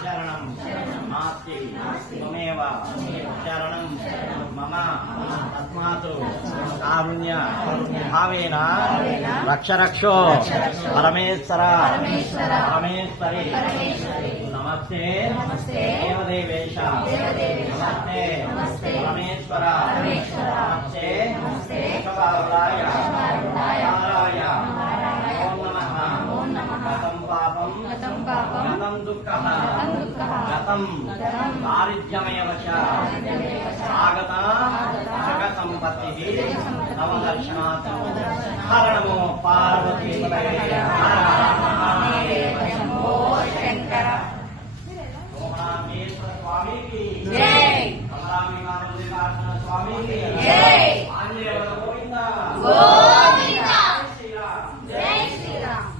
शरणं नास्ति त्वमेव शरणं मम तस्मात् कारुण्य भावेन रक्ष रक्षो परमेश्वर परमेश्वरी नमस्ते देवदेवेश नमस्ते परमेश्वर नमस्ते विश्वभारुडाय नाराय ओम नमः गतं पापं गतं दुःखः गतं दारिद्र्यमेव च आगता जगत्सम्पत्तिः नवदर्शनात् हर नमो पार्वती स्वामी की जय स्वामी की जय गोविंदा गोविंदा जय श्री राम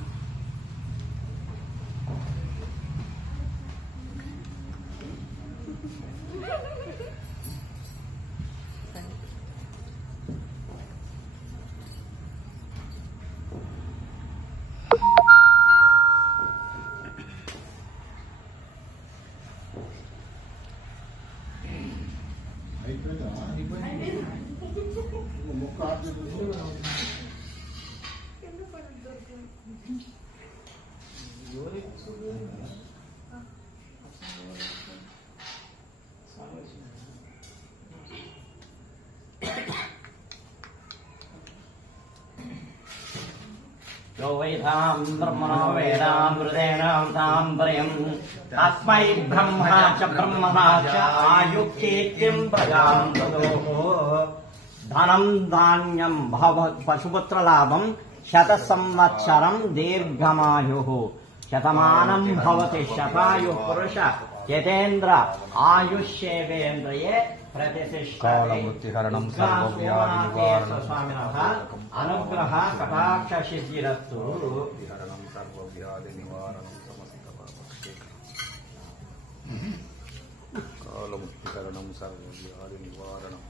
यो वैधां ब्रह्मणो वेदामृतेनां ताम्बर्यं तस्मै ब्रह्मणा च ब्रह्मणा च आयुक्तेत्यं प्रजां ततोः धनं धान्यं पशुपुत्रलाभं शतसंवत्सरं दीर्घमायुः शतमानं भवति शतायुः पुरुष यतेन्द्र आयुष्येवेन्द्रिये कालमृत्युहरणं सर्वव्याधिनिवारणं स्वामिनः अनुग्रह कटाक्ष सिद्धिरस्तु हरणं सर्वव्याधिनिवारणं समस्तपापक्षेत्रं कालमृत्युहरणं सर्वव्याधिनिवारणं